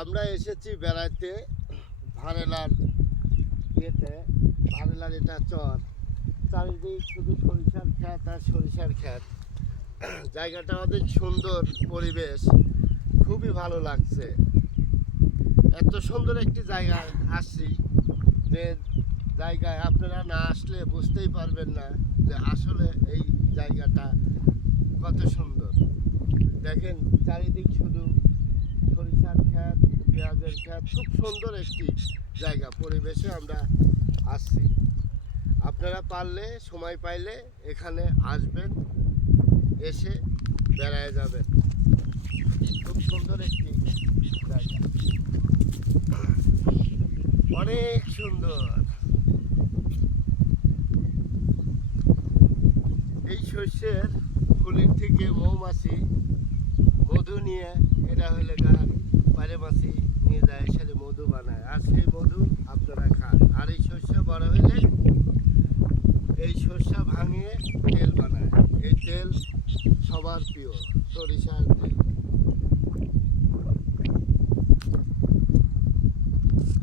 আমরা এসেছি বেড়াইতে ভারেলার ইয়েতে। ভারেলার এটা চর, চারিদিক শুধু সরিষার ক্ষেত আর সরিষার ক্ষেত। জায়গাটা অনেক সুন্দর, পরিবেশ খুবই ভালো লাগছে। এত সুন্দর একটি জায়গায় আসছি যে জায়গায় আপনারা না আসলে বুঝতেই পারবেন না যে আসলে এই জায়গাটা কত সুন্দর। দেখেন চারিদিক শুধু সরিষার ক্ষেত, পেঁয়াজের ক্ষেত, খুব সুন্দর একটি জায়গা পরিবেশে আমরা আসছি। আপনারা পারলে সময় পাইলে এখানে আসবেন, এসে বেড়ায় যাবেন। খুব সুন্দর একটি জায়গা, অনেক সুন্দর। এই শস্যের ফুলের থেকে মৌমাছি মধু নিয়ে, এটা হলে বাইরে মাছি নিয়ে যায়, সেটা মধু বানায়, আর সেই মধু আপনারা খান। আর এই শস্য বড় হলে এই শস্য ভাঙিয়ে তেল বানায়। এই তেল সবার প্রিয়, সরিষার তেল।